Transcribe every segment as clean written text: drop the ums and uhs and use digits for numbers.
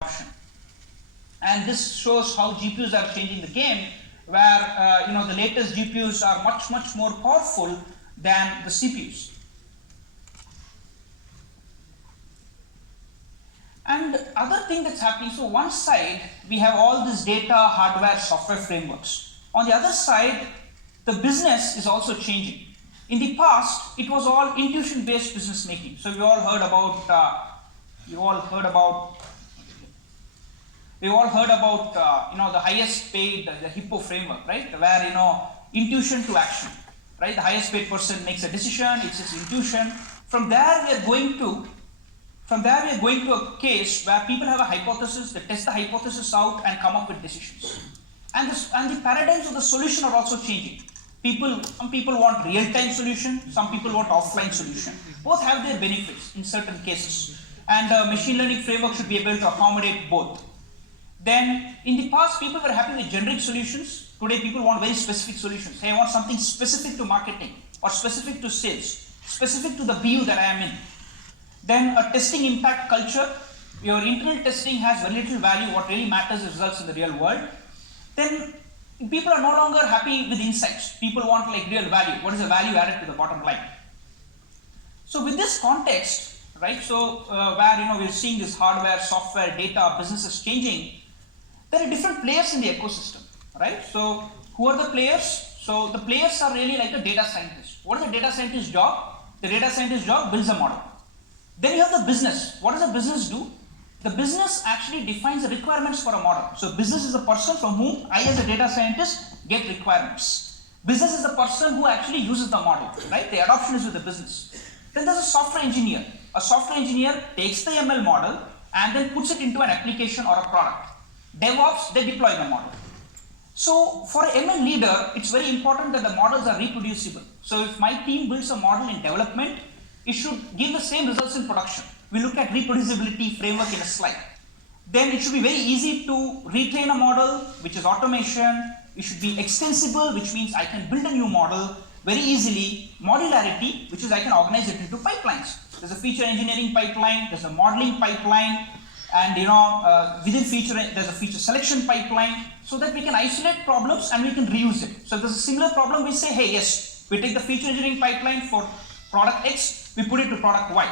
adoption. And this shows how GPUs are changing the game, where the latest GPUs are much more powerful than the CPUs. And other thing that's happening, so one side we have all this data, hardware, software frameworks. On the other side, the business is also changing. In the past, it was all intuition-based business making. So we all heard about the highest paid, the Hippo framework, right? Where intuition to action, right? The highest paid person makes a decision, it's his intuition. From there we are going to a case where people have a hypothesis, they test the hypothesis out and come up with decisions. And the paradigms of the solution are also changing. Some people want real-time solution, some people want offline solution. Both have their benefits in certain cases. And machine learning framework should be able to accommodate both. Then, in the past, people were happy with generic solutions. Today, people want very specific solutions. Hey, I want something specific to marketing, or specific to sales, specific to the BU that I am in. Then, a testing impact culture. Your internal testing has very little value. What really matters is results in the real world. Then, people are no longer happy with insights. People want real value. What is the value added to the bottom line? So, with this context, right? So, where we're seeing this hardware, software, data, businesses changing. There are different players in the ecosystem, right? So, who are the players? So, the players are really like the data scientist. What is the data scientist's job? The data scientist's job builds a model. Then you have the business. What does the business do? The business actually defines the requirements for a model. So, business is the person from whom I as a data scientist get requirements. Business is the person who actually uses the model, right? The adoption is with the business. Then there's a software engineer. A software engineer takes the ML model and then puts it into an application or a product. DevOps, they deploy the model. So for an ML leader, it's very important that the models are reproducible. So if my team builds a model in development, it should give the same results in production. We look at reproducibility framework in a slide. Then it should be very easy to retrain a model, which is automation. It should be extensible, which means I can build a new model very easily. Modularity, which is I can organize it into pipelines. There's a feature engineering pipeline, there's a modeling pipeline, and within feature there's a feature selection pipeline, so that we can isolate problems and we can reuse it. So if there's a similar problem, we say, hey, yes, we take the feature engineering pipeline for product X, we put it to product Y.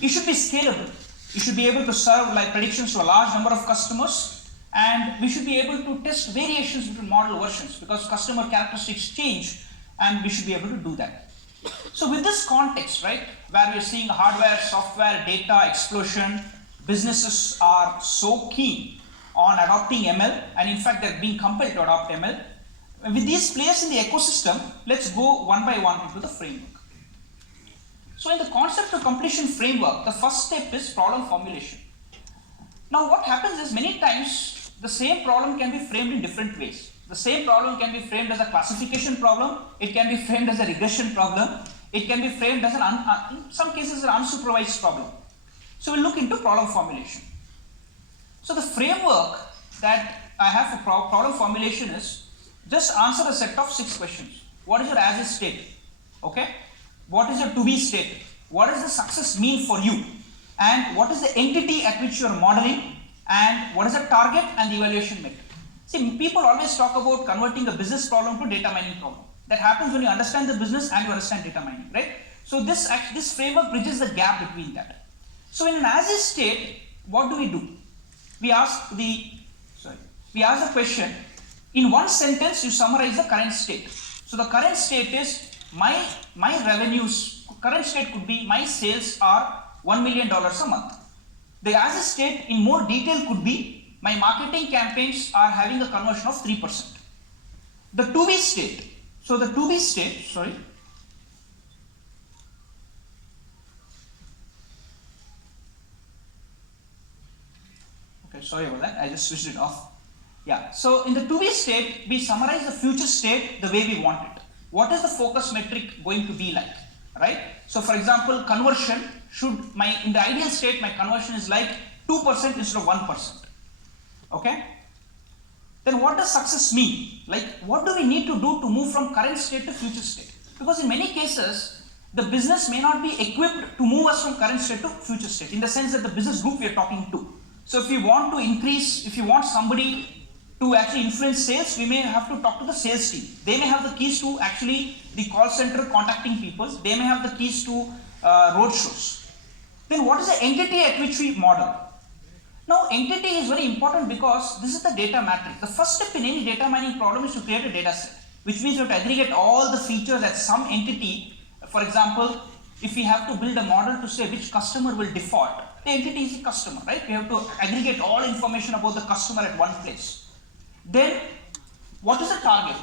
It should be scalable. You should be able to serve predictions to a large number of customers, and we should be able to test variations between model versions because customer characteristics change, and we should be able to do that. So with this context, right, where we're seeing hardware, software, data explosion, businesses are so keen on adopting ML, and in fact they're being compelled to adopt ML. With these players in the ecosystem, let's go one by one into the framework. So in the concept to completion framework, the first step is problem formulation. Now what happens is many times the same problem can be framed in different ways. The same problem can be framed as a classification problem, it can be framed as a regression problem, it can be framed as in some cases an unsupervised problem. So we'll look into problem formulation. So the framework that I have for problem formulation is just answer a set of 6 questions. What is your as is state? Okay? What is your to be state? What does the success mean for you? And what is the entity at which you are modeling? And what is the target and the evaluation method? See, people always talk about converting a business problem to data mining problem. That happens when you understand the business and you understand data mining, right? So this framework bridges the gap between that. So in an as-is state, what do? We ask the question, in one sentence you summarize the current state. So the current state is my revenues, current state could be my sales are $1 million a month. The as-is state in more detail could be my marketing campaigns are having a conversion of 3%. The to-be state, sorry about that, I just switched it off. Yeah, so in the to-be state, we summarize the future state the way we want it. What is the focus metric going to be like, right? So for example, conversion in the ideal state, my conversion is like 2% instead of 1%, okay? Then what does success mean? Like, what do we need to do to move from current state to future state? Because in many cases, the business may not be equipped to move us from current state to future state, in the sense that the business group we are talking to. So if we want to increase, if you want somebody to actually influence sales, we may have to talk to the sales team. They may have the keys to actually the call center contacting people. They may have the keys to road shows. Then what is the entity at which we model? Now entity is very important because this is the data matrix. The first step in any data mining problem is to create a data set, which means you have to aggregate all the features at some entity. For example, if we have to build a model to say which customer will default, the entity is the customer, right? We have to aggregate all information about the customer at one place. Then what is the target,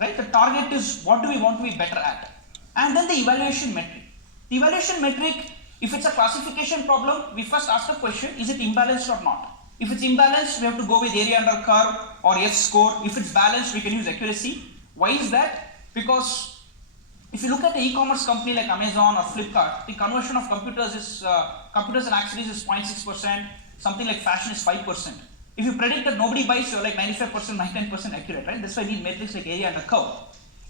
right? The target is what do we want to be better at, and then the evaluation metric. The evaluation metric, if it's a classification problem, we first ask the question, is it imbalanced or not? If it's imbalanced, we have to go with area under curve or S score. If it's balanced, we can use accuracy. Why is that? Because if you look at an e-commerce company like Amazon or Flipkart, the conversion of computers and accessories is 0.6%, something like fashion is 5%. If you predict that nobody buys, you're like 95%, 99% accurate, right? That's why you need metrics like area under curve.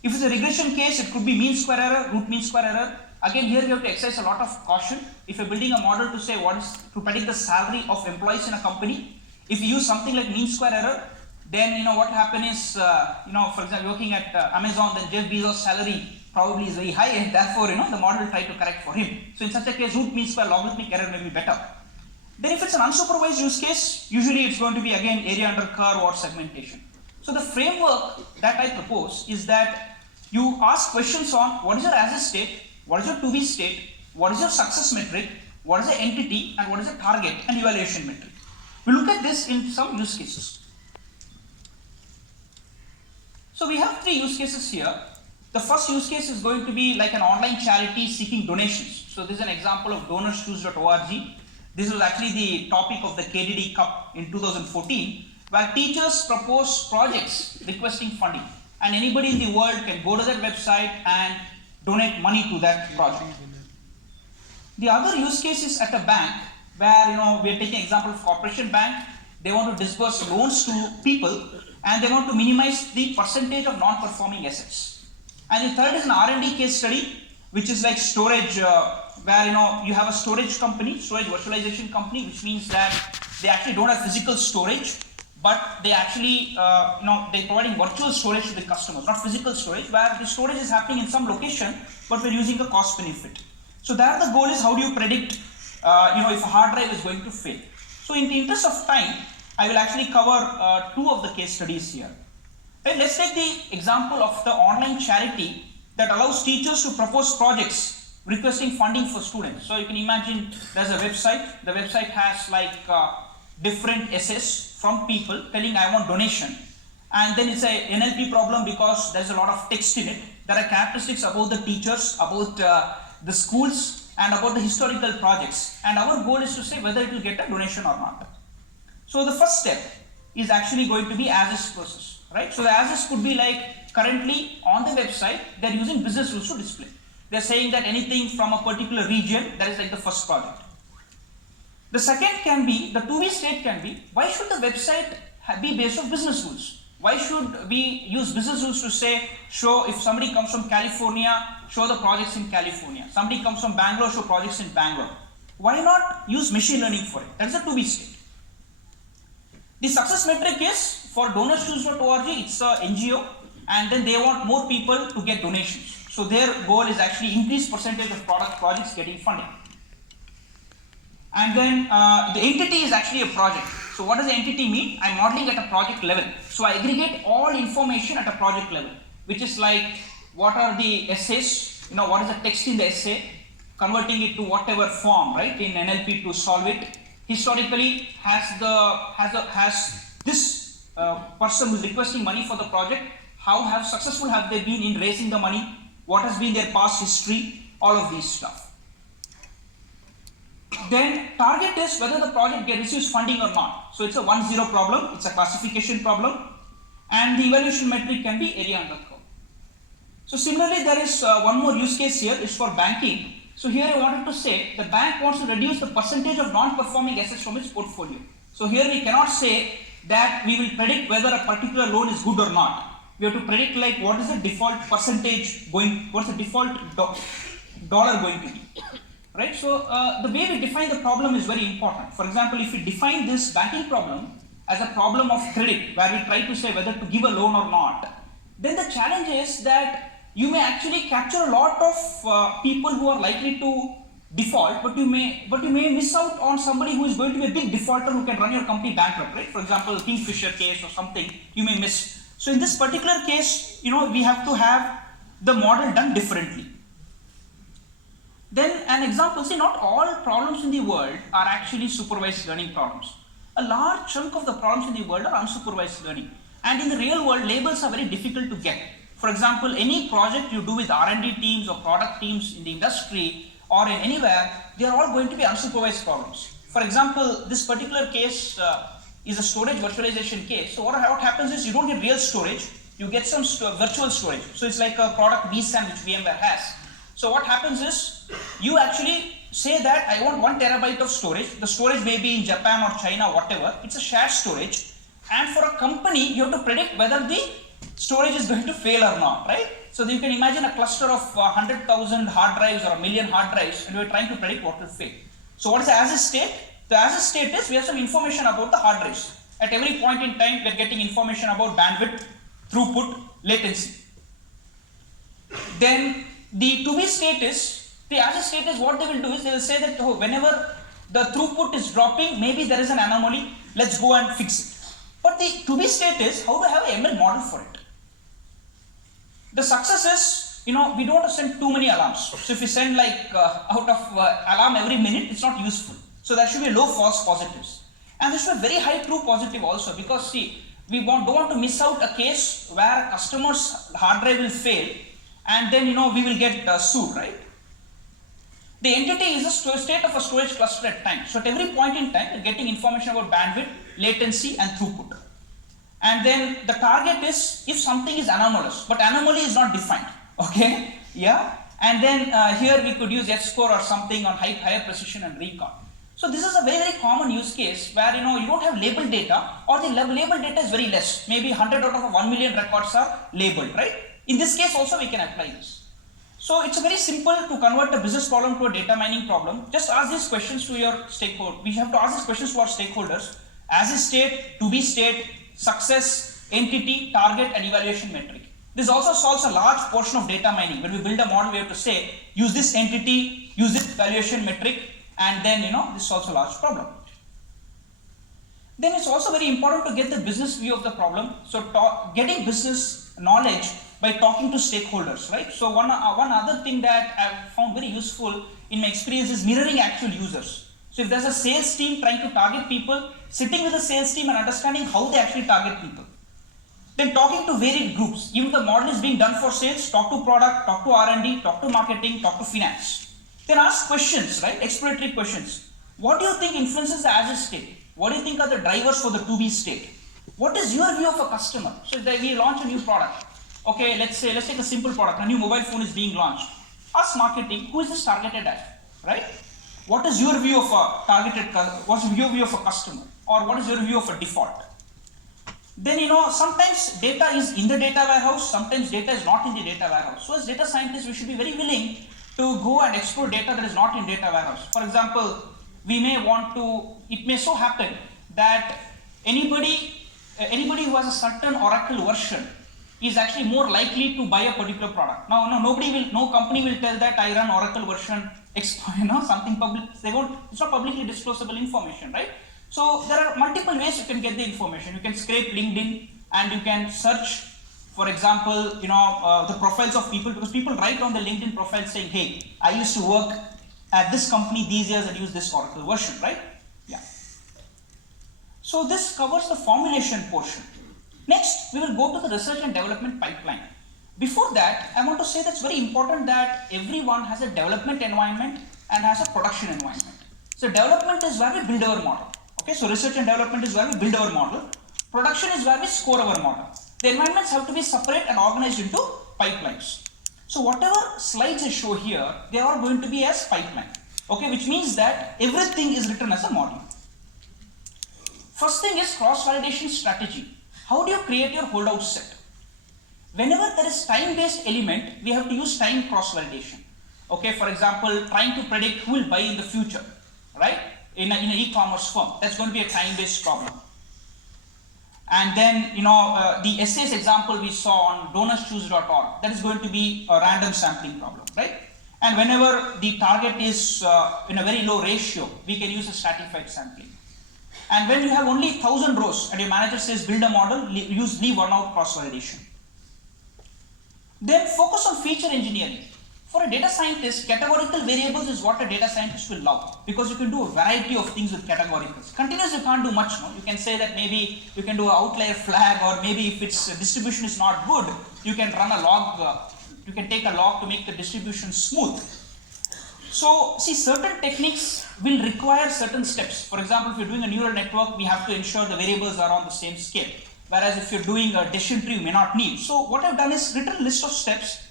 If it's a regression case, it could be mean square error, root mean square error. Again, here you have to exercise a lot of caution. If you're building a model to say what is to predict the salary of employees in a company, if you use something like mean square error, then what happen is, for example, working at Amazon, then Jeff Bezos' salary probably is very high, and therefore, the model will try to correct for him. So in such a case, root mean square logarithmic error may be better. Then if it's an unsupervised use case, usually it's going to be again area under curve or segmentation. So the framework that I propose is that you ask questions on what is your as is state, what is your to be state, what is your success metric, what is the entity, and what is the target and evaluation metric. We look at this in some use cases. So we have 3 use cases here. The first use case is going to be like an online charity seeking donations. So this is an example of donorschoose.org. This was actually the topic of the KDD Cup in 2014, where teachers propose projects requesting funding, and anybody in the world can go to that website and donate money to that project. The other use case is at a bank, where we are taking example of Corporation Bank. They want to disburse loans to people, and they want to minimize the percentage of non-performing assets. And the third is an R&D case study, which is like storage, where you have a storage company, storage virtualization company, which means that they actually don't have physical storage, but they actually they're providing virtual storage to the customers, not physical storage, where the storage is happening in some location, but we're using a cost benefit. So there the goal is how do you predict if a hard drive is going to fail. So in the interest of time, I will actually cover 2 of the case studies here. Then let's take the example of the online charity that allows teachers to propose projects requesting funding for students. So you can imagine there's a website. The website has like different essays from people telling I want donation. And then it's a NLP problem because there's a lot of text in it. There are characteristics about the teachers, about the schools, and about the historical projects. And our goal is to say whether it will get a donation or not. So the first step is actually going to be as-is process, right? So the as-is could be like currently on the website, they're using business rules to display. They're saying that anything from a particular region, that is like the first project. The second can be, the to-be state can be, why should the website be based on business rules? Why should we use business rules to say, show if somebody comes from California, show the projects in California. Somebody comes from Bangalore, show projects in Bangalore. Why not use machine learning for it? That is a to-be state. The success metric is for donorschoose.org, it's a NGO, and then they want more people to get donations. So their goal is actually increase percentage of projects getting funding. And then the entity is actually a project. So what does the entity mean? I'm modeling at a project level. So I aggregate all information at a project level, which is like what are the essays, what is the text in the essay, converting it to whatever form, right, in NLP to solve it. Historically, has this person who is requesting money for the project, how successful have they been in raising the money, what has been their past history, all of these stuff. Then target is whether the project receives funding or not. So it's a 1-0 problem, it's a classification problem, and the evaluation metric can be area under curve. So similarly, there is one more use case here, it's for banking. So here I wanted to say the bank wants to reduce the percentage of non-performing assets from its portfolio. So here we cannot say that we will predict whether a particular loan is good or not. We have to predict like what is the default percentage going, what's the default dollar going to be, right? So the way we define the problem is very important. For example, if we define this banking problem as a problem of credit, where we try to say whether to give a loan or not, then the challenge is that you may actually capture a lot of people who are likely to default, but you may miss out on somebody who is going to be a big defaulter who can run your company bankrupt, right? For example, Kingfisher case or something you may miss. So in this particular case, we have to have the model done differently. Then an example, see, not all problems in the world are actually supervised learning problems. A large chunk of the problems in the world are unsupervised learning. And in the real world, labels are very difficult to get. For example, any project you do with R&D teams or product teams in the industry or in anywhere, they are all going to be unsupervised problems. For example, this particular case is a storage virtualization case. So what happens is you don't get real storage, you get some virtual storage. So it's like a product vSAN which VMware has. So what happens is you actually say that I want 1 terabyte of storage. The storage may be in Japan or China, whatever. It's a shared storage. And for a company, you have to predict whether the storage is going to fail or not, right? So you can imagine a cluster of 100,000 hard drives or 1 million hard drives, and we're trying to predict what will fail. So what is the as-is state? The as-is state is we have some information about the hard drives. At every point in time, we're getting information about bandwidth, throughput, latency. Then the to-be state is, the as-is state is what they will do is they will say that whenever the throughput is dropping, maybe there is an anomaly, let's go and fix it. But the to-be state is how to have an ML model for it. The success is, we don't want to send too many alarms. So if we send like out of alarm every minute, it's not useful. So there should be low false positives. And there should be very high true positive also, because see, we don't want to miss out a case where customer's hard drive will fail and then we will get sued, right? The entity is a state of a storage cluster at time. So at every point in time, we're getting information about bandwidth, latency and throughput. And then the target is if something is anomalous, but anomaly is not defined, okay? Yeah. And then here we could use F-score or something on higher precision and recall. So this is a very, very common use case where you don't have labeled data, or the labeled data is very less. Maybe 100 out of 1 million records are labeled, right? In this case also we can apply this. So it's very simple to convert a business problem to a data mining problem. Just ask these questions to your stakeholders. We have to ask these questions to our stakeholders: as-is state, to-be state, success, entity, target and evaluation metric. This also solves a large portion of data mining. When we build a model, we have to say use this entity, use this evaluation metric, and then this solves a large problem. Then it's also very important to get the business view of the problem. So getting business knowledge by talking to stakeholders, right? So one other thing that I've found very useful in my experience is mirroring actual users. So if there's a sales team trying to target people, sitting with the sales team and understanding how they actually target people. Then talking to varied groups. Even if the model is being done for sales, talk to product, talk to R&D, talk to marketing, talk to finance. Then ask questions, right? Exploratory questions. What do you think influences the as-is state? What do you think are the drivers for the to-be state? What is your view of a customer? So if we launch a new product, okay, let's take a simple product. A new mobile phone is being launched. Ask marketing, who is this targeted at, right? What is your view of a targeted? What's your view of a customer, or what is your view of a default? Then sometimes data is in the data warehouse, sometimes data is not in the data warehouse. So as data scientists, we should be very willing to go and explore data that is not in data warehouse. For example, we may want to. It may so happen that anybody who has a certain Oracle version is actually more likely to buy a particular product. Now, no company will tell that I run Oracle version X, something public. It's not publicly disclosable information, right? So there are multiple ways you can get the information. You can scrape LinkedIn and you can search, for example, the profiles of people, because people write on the LinkedIn profile saying, hey, I used to work at this company these years and use this Oracle version, right? Yeah. So this covers the formulation portion. Next, we will go to the research and development pipeline. Before that, I want to say that it's very important that everyone has a development environment and has a production environment. So development is where we build our model. Okay, so research and development is where we build our model. Production is where we score our model. The environments have to be separate and organized into pipelines. So whatever slides I show here, they are going to be as pipeline. Okay, which means that everything is written as a module. First thing is cross-validation strategy. How do you create your holdout set? Whenever there is time-based element, we have to use time cross-validation. Okay, for example, trying to predict who will buy in the future, right? In an e-commerce firm, that's going to be a time-based problem. And then, the essays example we saw on donorschoose.org, that is going to be a random sampling problem, right? And whenever the target is in a very low ratio, we can use a stratified sampling. And when you have only 1,000 rows and your manager says build a model, use leave one out cross-validation. Then focus on feature engineering. For a data scientist, categorical variables is what a data scientist will love, because you can do a variety of things with categoricals. Continuous you can't do much, no? You can say that maybe you can do an outlier flag, or maybe if its distribution is not good, you can run a log, you can take a log to make the distribution smooth. So see, certain techniques will require certain steps. For example, if you're doing a neural network, we have to ensure the variables are on the same scale. Whereas if you're doing a decision tree, you may not need. So what I've done is written a list of steps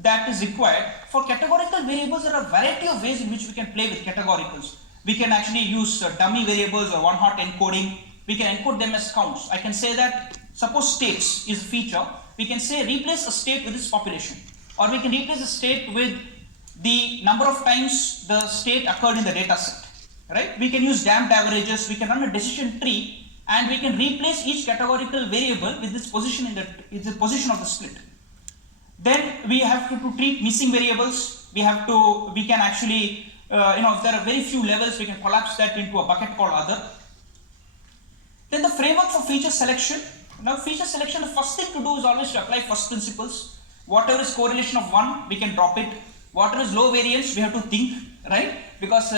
that is required. For categorical variables, there are a variety of ways in which we can play with categoricals. We can actually use dummy variables or one-hot encoding. We can encode them as counts. I can say that, suppose states is a feature, we can say replace a state with its population. Or we can replace a state with the number of times the state occurred in the data set. Right? We can use damped averages, we can run a decision tree, and we can replace each categorical variable with its position in the position of the split. Then we have to treat missing variables. We can actually, if there are very few levels, we can collapse that into a bucket called other. Then the framework for feature selection. Now feature selection, the first thing to do is always to apply first principles. Whatever is correlation of 1, we can drop it. Whatever is low variance, we have to think, right? Because,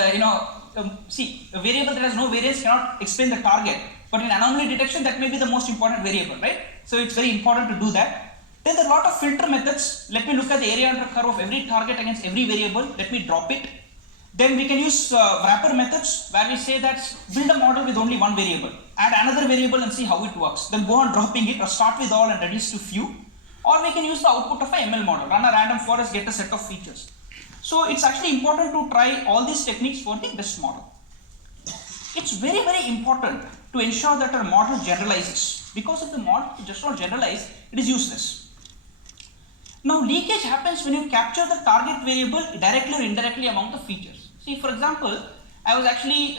see, a variable that has no variance cannot explain the target. But in anomaly detection, that may be the most important variable, right? So it's very important to do that. Then there are a lot of filter methods. Let me look at the area under curve of every target against every variable. Let me drop it. Then we can use wrapper methods, where we say that build a model with only one variable. Add another variable and see how it works. Then go on dropping it, or start with all and reduce to few. Or we can use the output of a ML model. Run a random forest, get a set of features. So it's actually important to try all these techniques for the best model. It's very, very important to ensure that our model generalizes. Because if the model does not generalize, it is useless. Now leakage happens when you capture the target variable directly or indirectly among the features. See, for example, I was actually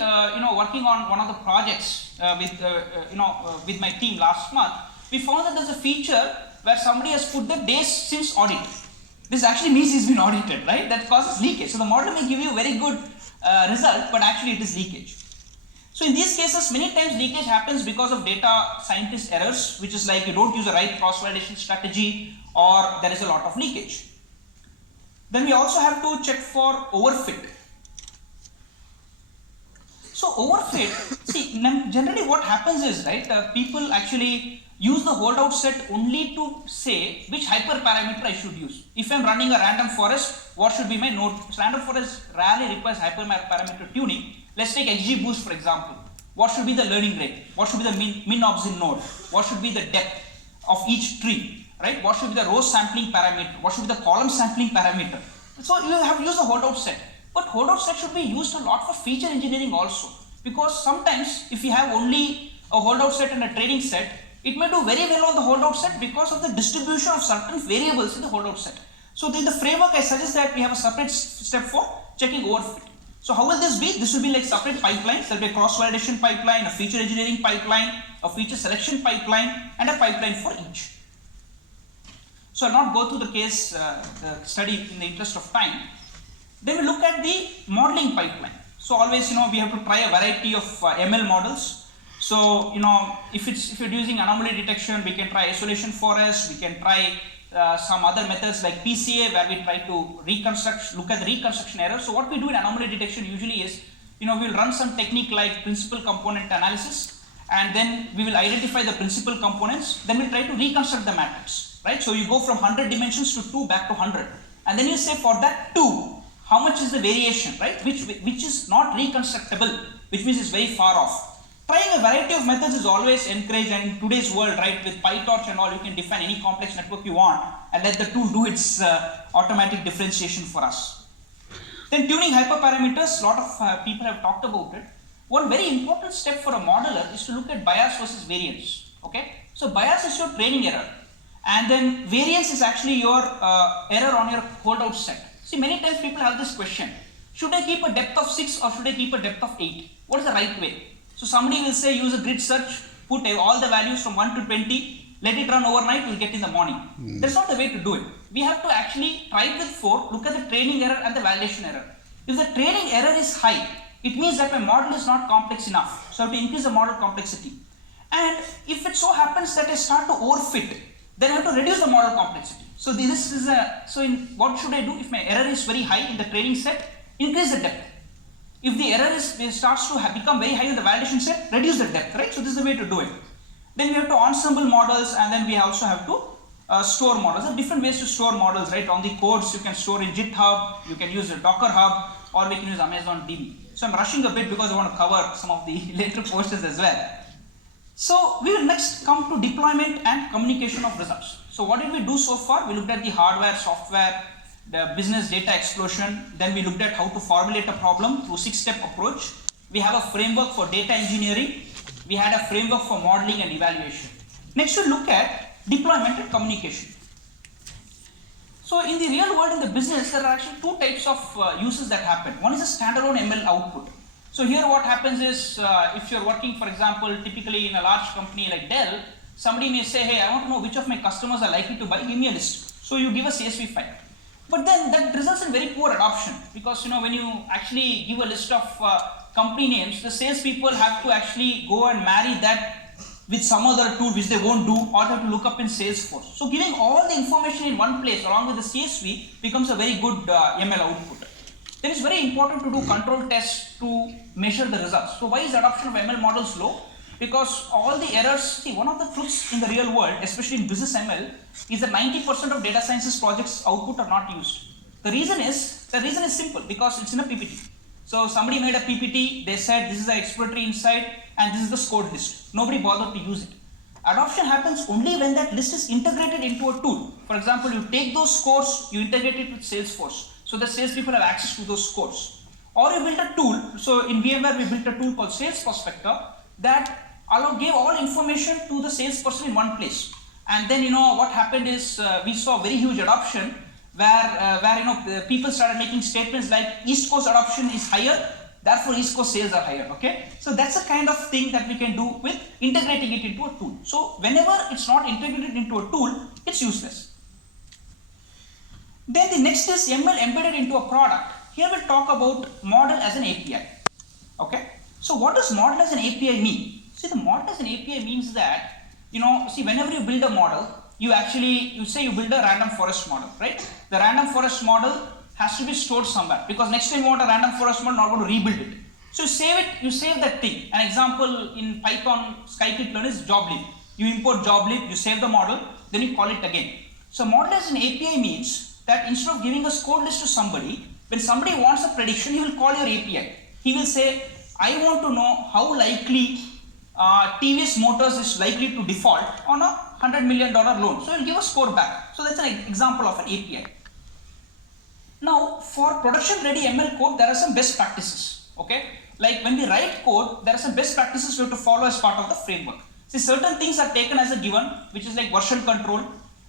working on one of the projects with my team last month. We found that there's a feature where somebody has put the days since audit. This actually means he's been audited, right? That causes leakage. So the model may give you a very good result, but actually it is leakage. So in these cases, many times leakage happens because of data scientist errors, which is like you don't use the right cross-validation strategy, or there is a lot of leakage. Then we also have to check for overfit. So overfit, see, generally what happens is, right, people actually use the holdout set only to say which hyperparameter I should use. If I'm running a random forest, what should be my node? So random forest rarely requires hyperparameter tuning. Let's take XGBoost for example. What should be the learning rate? What should be the min obs in node? What should be the depth of each tree? Right? What should be the row sampling parameter? What should be the column sampling parameter? So you have to use the holdout set. But holdout set should be used a lot for feature engineering also. Because sometimes if you have only a holdout set and a training set, it may do very well on the holdout set because of the distribution of certain variables in the holdout set. So in the framework, I suggest that we have a separate step for checking overfit. So how will this be? This will be like separate pipelines. There will be a cross-validation pipeline, a feature engineering pipeline, a feature selection pipeline, and a pipeline for each. So I'll not go through the case study in the interest of time. Then we look at the modeling pipeline. So always, we have to try a variety of ML models. So, if you're using anomaly detection, we can try isolation forest, we can try some other methods like PCA, where we try to look at the reconstruction error. So what we do in anomaly detection usually is, we'll run some technique like principal component analysis, and then we will identify the principal components, then we'll try to reconstruct the matrix, right? So you go from 100 dimensions to 2 back to 100, and then you say for that 2, how much is the variation, right? Which is not reconstructible, which means it's very far off. Trying a variety of methods is always encouraged, and in today's world, right, with PyTorch and all, you can define any complex network you want and let the tool do its automatic differentiation for us. Then tuning hyperparameters, a lot of people have talked about it. One very important step for a modeler is to look at bias versus variance. Okay, so bias is your training error, and then variance is actually your error on your holdout set. See, many times people have this question, should I keep a depth of 6 or should I keep a depth of 8? What is the right way? So somebody will say use a grid search, put all the values from 1 to 20, let it run overnight, you'll get in the morning. That's not the way to do it. We have to actually try it with 4, look at the training error and the validation error. If the training error is high, it means that my model is not complex enough. So I have to increase the model complexity. And if it so happens that I start to overfit, then I have to reduce the model complexity. So this is what should I do? If my error is very high in the training set, increase the depth. If the error starts to become very high in the validation set, reduce the depth, right? So this is the way to do it. Then we have to ensemble models, and then we also have to store models. There are different ways to store models, right? On the codes, you can store in GitHub, you can use a Docker Hub, or we can use Amazon DB. So I'm rushing a bit because I want to cover some of the later portions as well. So we will next come to deployment and communication of results. So what did we do so far? We looked at the hardware, software, the business data explosion. Then we looked at how to formulate a problem through 6-step approach. We have a framework for data engineering. We had a framework for modeling and evaluation. Next we'll look at deployment and communication. So in the real world, in the business, there are actually 2 types of uses that happen. One is a standalone ML output. So here what happens is, if you're working, for example, typically in a large company like Dell, somebody may say, hey, I want to know which of my customers are likely to buy, give me a list. So you give a CSV file. But then that results in very poor adoption, because when you actually give a list of company names, the salespeople have to actually go and marry that with some other tool which they won't do, or they have to look up in Salesforce. So giving all the information in one place along with the CSV becomes a very good ML output. Then it's very important to do control tests to measure the results. So why is the adoption of ML models low? Because all the errors, see, one of the truths in the real world, especially in business ML, is that 90% of data sciences projects output are not used. The reason is simple, because it's in a PPT. So somebody made a PPT, they said this is the exploratory insight and this is the scored list. Nobody bothered to use it. Adoption happens only when that list is integrated into a tool. For example, you take those scores, you integrate it with Salesforce, so that salespeople have access to those scores. Or you build a tool. So in VMware, we built a tool called Sales Prospector that gave all information to the salesperson in one place. And then what happened is we saw very huge adoption where people started making statements like East Coast adoption is higher, therefore East Coast sales are higher. Okay, so that's the kind of thing that we can do with integrating it into a tool. So whenever it's not integrated into a tool, it's useless. Then the next is ML embedded into a product. Here we'll talk about model as an API. Okay, so what does model as an API mean? See, the model as an API means that, see, whenever you build a model, you say you build a random forest model, right? The random forest model has to be stored somewhere, because next time you want a random forest model, not going to rebuild it. So you save it, you save that thing. An example in Python scikit-learn is joblib. You import joblib, you save the model, then you call it again. So model as an API means that instead of giving a code list to somebody, when somebody wants a prediction, he will call your API. He will say, I want to know how likely TVS Motors is likely to default on a $100 million loan. So he'll give a score back. So that's an example of an API. Now, for production ready ML code, there are some best practices. Okay, like when we write code, there are some best practices we have to follow as part of the framework. See, certain things are taken as a given, which is like version control.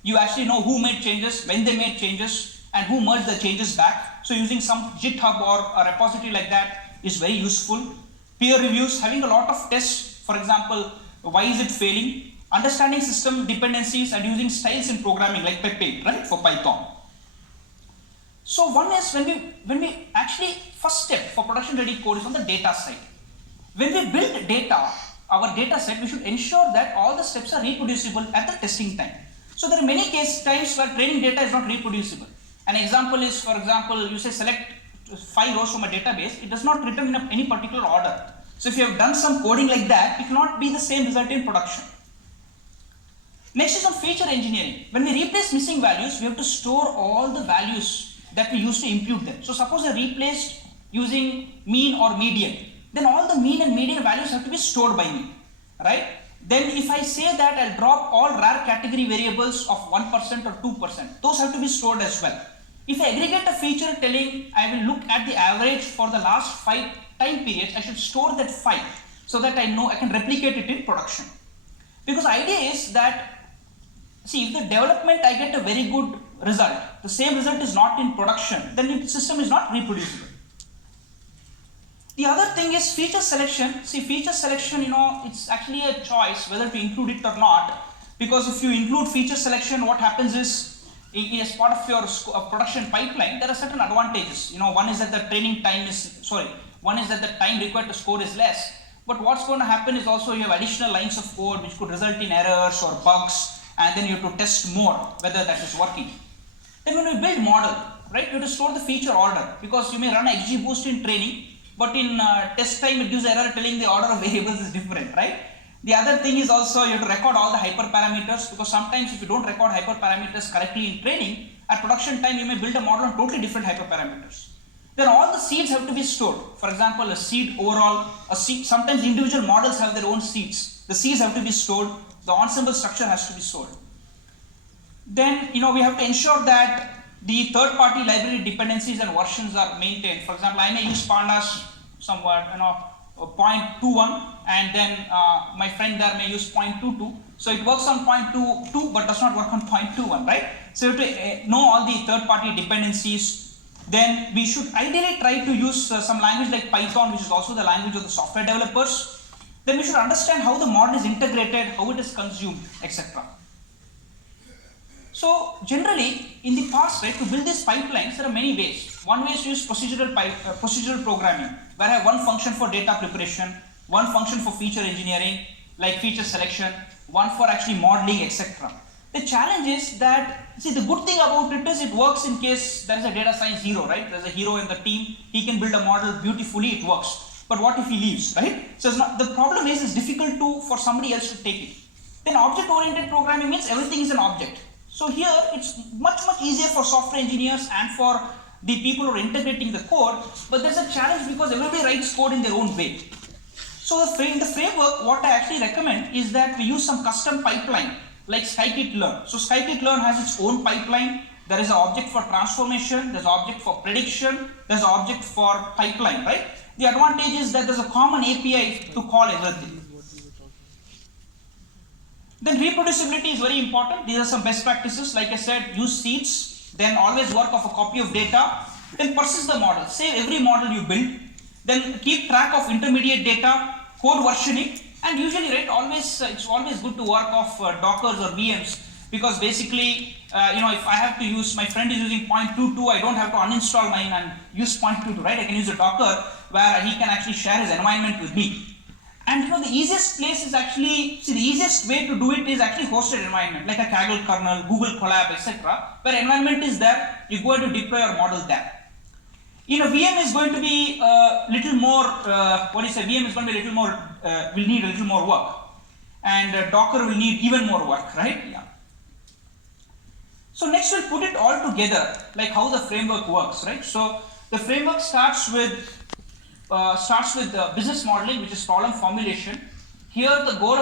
You actually know who made changes, when they made changes, and who merged the changes back. So using some GitHub or a repository like that is very useful. Peer reviews, having a lot of tests. For example, why is it failing? Understanding system dependencies and using styles in programming like Pepe, right, for Python. So one is when we actually, first step for production ready code is on the data side. When we build data, our data set, we should ensure that all the steps are reproducible at the testing time. So there are many times where training data is not reproducible. An example is, for example, you say select 5 rows from a database, it does not return in any particular order. So if you have done some coding like that, it will not be the same result in production. Next is on feature engineering. When we replace missing values, we have to store all the values that we used to impute them. So suppose I replaced using mean or median, then all the mean and median values have to be stored by me, right? Then if I say that I'll drop all rare category variables of 1% or 2%, those have to be stored as well. If I aggregate a feature telling I will look at the average for the last 5 time periods, I should store that 5 so that I know I can replicate it in production. Because the idea is that, see, if the development I get a very good result, the same result is not in production, then the system is not reproducible. The other thing is feature selection. See, feature selection, it's actually a choice whether to include it or not, because if you include feature selection, what happens is, as part of your production pipeline, there are certain advantages. One is that the time required to score is less, but what's going to happen is also you have additional lines of code which could result in errors or bugs, and then you have to test more whether that is working. Then when you build model, right, you have to store the feature order, because you may run XGBoost in training, but in test time it gives error telling the order of variables is different, right? The other thing is also you have to record all the hyperparameters, because sometimes if you don't record hyperparameters correctly in training, at production time you may build a model on totally different hyperparameters. Then all the seeds have to be stored. For example, a seed overall, sometimes individual models have their own seeds. The seeds have to be stored, the ensemble structure has to be stored. Then we have to ensure that the third-party library dependencies and versions are maintained. For example, I may use pandas somewhat, 0.21, and then my friend there may use 0.22. So it works on 0.22 but does not work on 0.21, right? So you have to know all the third-party dependencies. Then we should ideally try to use some language like Python, which is also the language of the software developers. Then we should understand how the model is integrated, how it is consumed, etc. So generally, in the past, right, to build these pipelines, there are many ways. One way is to use procedural programming, where I have one function for data preparation, one function for feature engineering, like feature selection, one for actually modeling, etc. The challenge is that, see, the good thing about it is it works in case there is a data science hero, right? There's a hero in the team, he can build a model beautifully, it works. But what if he leaves, right? So the problem is it's difficult for somebody else to take it. Then object-oriented programming means everything is an object. So here it's much easier for software engineers and for the people who are integrating the code, but there's a challenge because everybody writes code in their own way. So in the framework, what I actually recommend is that we use some custom pipeline like scikit-learn. So scikit-learn has its own pipeline. There is an object for transformation, there's an object for prediction, there's an object for pipeline, right? The advantage is that there's a common API to call everything. Then reproducibility is very important. These are some best practices. Like I said, use seeds, then always work off a copy of data, then persist the model. Save every model you build, then keep track of intermediate data, code versioning, and usually, right, it's always good to work off Dockers or VMs, because basically, if I have to use, my friend is using 0.22, I don't have to uninstall mine and use 0.22, right? I can use a Docker where he can actually share his environment with me. And the easiest place is actually, the easiest way to do it is actually hosted environment, like a Kaggle kernel, Google Colab, etc., where environment is there, you go to deploy your model there. VM is going to be a little more, VM is going to be a little more, will need a little more work. And Docker will need even more work, right? Yeah. So next we'll put it all together, like how the framework works, right? So the framework starts with business modeling, which is problem formulation. Here the goal of